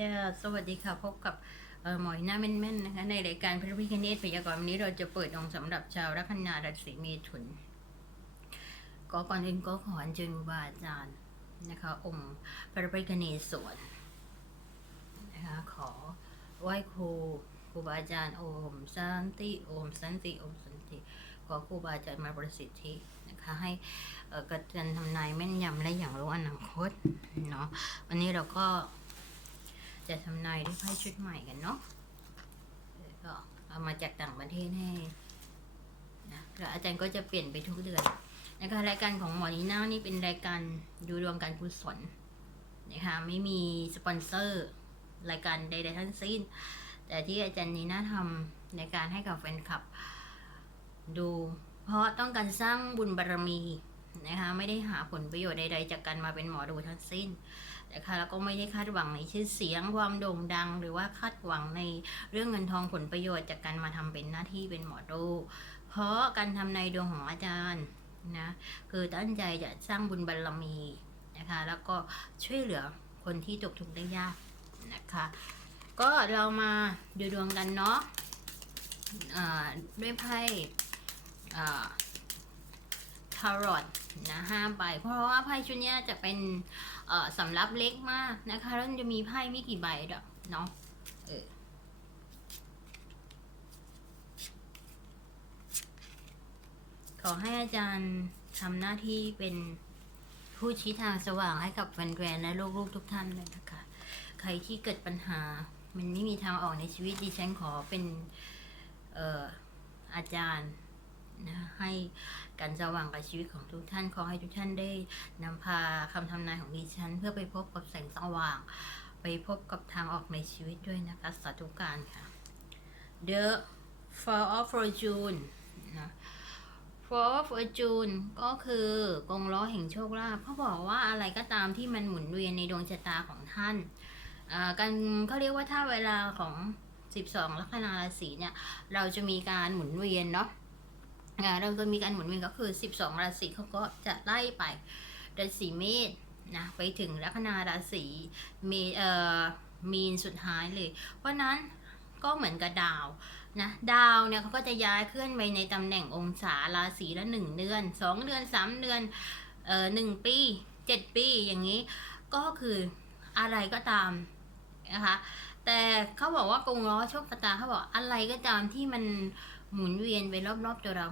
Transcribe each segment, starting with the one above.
ค่สวัสดีค่ะ พบกับหมอยหน้าแม่นๆนะคะในรายการพระพิคเนตพยากรณ์วันนี้เราจะเปิดองค์สำหรับชาวลัคนาราศีเมถุนก็ก่อนอื่นก็ขออัญเชิญครูบาอาจารย์นะคะ องค์พระพิคเนศวรนะคะขอไหว้ครูครูบาอาจารย์โอมสันติโอมสันติโอมสันติขอครูบาอาจารย์มาประสิทธินะคะให้กระตือนทำนายแม่นยำและอย่างรู้อนาคตเนาะวันนี้เราก็ จะทำนายด้วยไพ่ชุดใหม่กันเนาะเออก็เอามาจากต่างประเทศให้นะแล้วอาจารย์ก็จะเปลี่ยนไปทุกเดือนนะคะรายการของหมอนีน่านี่เป็นรายการดูดวงการกุศลนะคะไม่มีสปอนเซอร์รายการใดๆทั้งสิ้น แต่ที่อาจารย์นีน่าทำในการให้กับแฟนคลับ ดู เพราะต้องการสร้างบุญบารรมีนะคะไม่ได้หาผลประโยชน์ใด ๆ จากการมาเป็นหมอดูทั้งสิ้น นะคะแล้วก็ไม่ได้คาดหวังในชื่อเสียงความโด่งดัง หรือว่าคาดหวังในเรื่องเงินทองผลประโยชน์จากการมาทำเป็นหน้าที่เป็นหมอดูเพราะการทำในดวงของอาจารย์นะคือตั้งใจจะสร้างบุญบารรมีนะคะ แล้วก็ช่วยเหลือคนที่ตกทุกข์ได้ยากนะคะ ก็เรามาดูดวงกันเนาะด้วยไพ่ทารอตนะห้าใบเพราะว่าไพ่ชุดนี้จะเป็น เอ่อสำรับเล็กมากนะคะแล้วจะมีไพ่ไม่กี่ใบดอกเนาะเออขอให้อาจารย์ทำหน้าที่เป็นผู้ชี้ทางสว่างให้กับแฟนๆและลูกๆทุกท่านเลยนะคะ ใครที่เกิดปัญหา มันไม่มีทางออกในชีวิตดิฉันขอเป็น เอ่ออาจารย์ นะให้การสว่างกับชีวิตของทุกท่าน ขอให้ทุกท่านได้นำพาคำทำนายของดิฉัน เพื่อไปพบกับแสงสว่าง ไปพบกับทางออกในชีวิตด้วยนะคะสาธุการค่ะ The Fall of Fortune นะ Fall of Fortune ก็คือกงล้อแห่งโชคลาภเขาบอกว่าอะไรก็ตามที่มันหมุนเวียนในดวงชะตาของท่านการเขาเรียกว่าถ้าเวลาของ 12 ลัคนาราศีเนี่ย เราจะมีการหมุนเวียนเนาะ อ่าเราจะมีการหมุนเวียนก็คือ 12 ราศีเขาก็จะไล่ไปราศีเมษนะไปถึงลัคนาราศีเมเอ่อมีนสุดท้ายเลย เพราะนั้นก็เหมือนกับดาวนะดาวเนี่ยเขาก็จะย้ายเคลื่อนไปในตำแหน่งองศาราศีละ1เดือน2เดือน3เดือนเอ่อหนึ่งปี7ปีอย่างนี้ก็คืออะไรก็ตามนะคะแต่เขาบอกว่ากงล้อโชคชะตาเขาบอกอะไรก็ตามที่มันหมุนเวียนไปรอบๆตัวเรา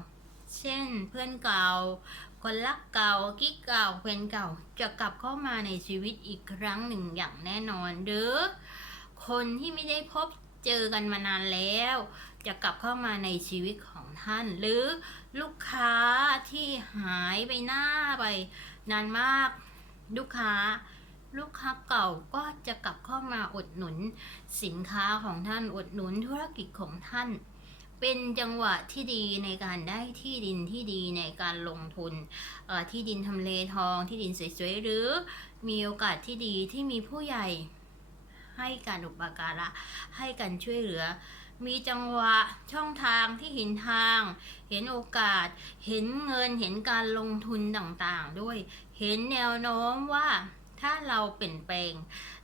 เช่นเพื่อนเก่า คนรักเก่ากิ๊กเก่าแฟนเก่าจะกลับเข้ามาในชีวิตอีกครั้งหนึ่งอย่างแน่นอน หรือ คนที่ไม่ได้พบเจอกันมานานแล้ว จะกลับเข้ามาในชีวิตของท่าน หรือลูกค้าที่หายไปหน้าไป นานมากลูกค้าลูกค้าเก่าก็จะกลับเข้ามาอุดหนุน สินค้าของท่านอุดหนุนธุรกิจของท่าน เป็นจังหวะที่ดีในการได้ที่ดินที่ดีในการลงทุนที่ดินทำเลทองที่ดินสวยๆหรือมีโอกาสที่ดีที่มีผู้ใหญ่ให้การอุปการะให้การช่วยเหลือ มีจังหวะช่องทางที่เห็นทาง เห็นโอกาส เห็นเงินเห็นการลงทุนต่างๆ ด้วย เห็นแนวโน้มว่าถ้าเราเปลี่ยนแปลง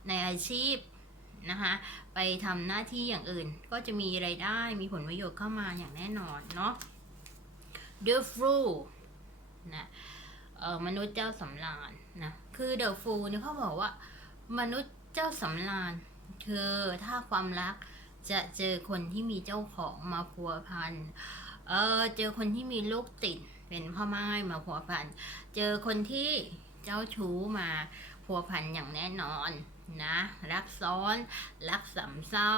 ในอาชีพ นะคะไปทำหน้าที่อย่างอื่น ก็จะมีไรายได้มีผลประโยชน์เข้ามาอย่างแน่นอนเนาะ The Fool นะเออมนุษย์เจ้าสำราญนะคือ The Fool เนี่ยเขาบอกว่ามนุษย์เจ้าสำราญคือถ้าความรักจะเจอคนที่มีเจ้าของมาพัวพันเออเจอคนที่มีลูกติดเป็นพ่อไม้มาพัวพัน เจอคนที่เจ้าชู้มาพัวพันอย่างแน่นอน นะรักซ้อน รักสามเศร้า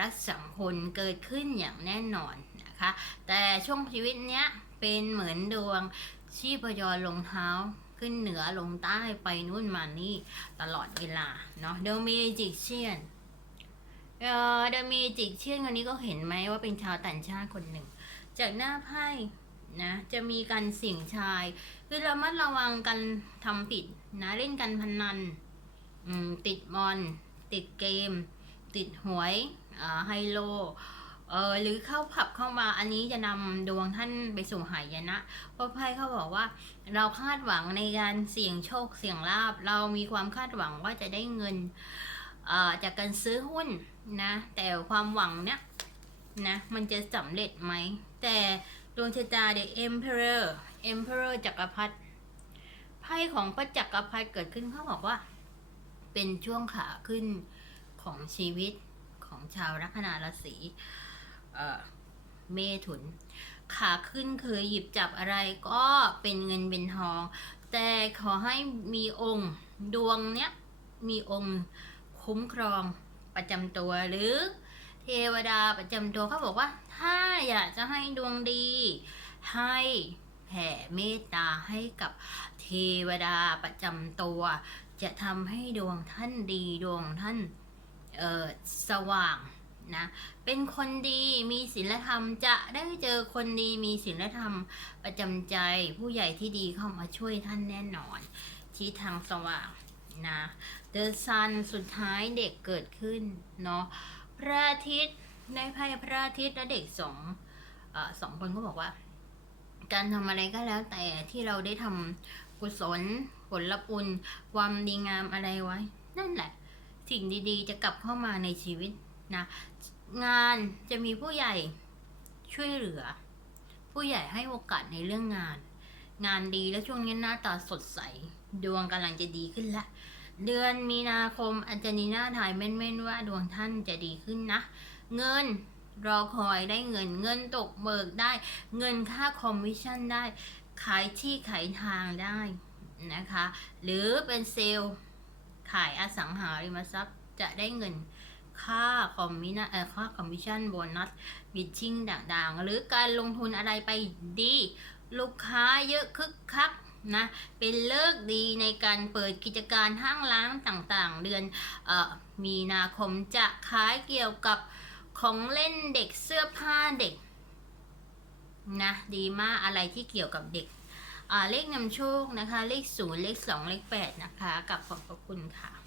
รักสังคนเกิดขึ้นอย่างแน่นอนนะคะ แต่ช่วงชีวิตเนี้ยเป็นเหมือนดวงชีพจรลงเท้าขึ้นเหนือลงใต้ไปนู่นมานี่ตลอดเวลาเนาะเดอะเมจิกเชียนเอ่อเดอะเมจิกเชียนคนนี้ก็เห็นไหมว่าเป็นชาวต่างชาติคนหนึ่ง จากหน้าไพ่นะจะมีการเสี่ยงชายคือระมัดระวังกันทำผิดนะเล่นกันพนัน ติดมอน ติดเกม ติดหวยไฮโลเออหรือเข้าผับเข้ามาอันนี้จะนำดวงท่านไปสู่หายนะเพราะไพ่เขาบอกว่า เราคาดหวังในการเสี่ยงโชคเสี่ยงลาบ เรามีความคาดหวังว่าจะได้เงินเอ่อจากการซื้อหุ้นนะ แต่ความหวังเนี้ยนะมันจะสำเร็จไหม แต่ดวงชะตาเด็ก Emperor Emperor จักรพรรดิไพ่ของพระจักรพรรดิเกิดขึ้นเขาบอกว่า เป็นช่วงขาขึ้นของชีวิตของชาวลัคนาราศีเมถุน ขาขึ้นคือหยิบจับอะไรก็เป็นเงินเป็นทอง แต่ขอให้มีองค์ดวงเนี้ยมีองค์คุ้มครองประจำตัวหรือเทวดาประจำตัวเขาบอกว่า ถ้าอยากจะให้ดวงดี ให้แผ่เมตตาให้กับเทวดาประจำตัว จะทำให้ดวงท่านดีดวงท่านเออสว่างนะเป็นคนดีมีศีลธรรมจะได้เจอคนดีมีศีลธรรมประจำใจผู้ใหญ่ที่ดีเข้ามาช่วยท่านแน่นอน ชี้ทางสว่างนะเดอะซันสุดท้ายเด็กเกิดขึ้นเนาะพระอาทิตย์ได้ไพ่พระอาทิตย์และเด็กสองอสองคนก็บอกว่า การทำอะไรก็แล้วแต่ที่เราได้ทำกุศล ผลบุญความดีงามอะไรไว้ นั่นแหละ สิ่งดีๆ จะกลับเข้ามาในชีวิตนะ งานจะมีผู้ใหญ่ช่วยเหลือ ผู้ใหญ่ให้โอกาสในเรื่องงาน งานดีแล้วช่วงนี้หน้าตาสดใส ดวงกำลังจะดีขึ้นละเดือนมีนาคมอาจารย์นีน่าถ่ายแม่นๆว่าดวงท่านจะดีขึ้นนะ เงินรอคอยได้เงินเงินตกเบิกได้ เงินค่าคอมมิชชั่นได้ ขายที่ขายทางได้ นะคะ หรือเป็นเซลล์ขายอสังหาริมทรัพย์จะได้เงินค่าคอมมิชเอ่อค่าคอมมิชชั่นโบนัสบิชชิ่งต่างๆ หรือการลงทุนอะไรไปดี ลูกค้าเยอะคึกคักนะเป็นเลิกดีในการเปิดกิจการห้างร้านต่างๆ เดือนเออมีนาคมจะขายเกี่ยวกับของเล่นเด็กเสื้อผ้าเด็กนะดีมากอะไรที่เกี่ยวกับเด็ก เลขนำโชคนะคะ เลขศูนย์เลขสองเลขแปดนะคะ กับขอบพระคุณค่ะ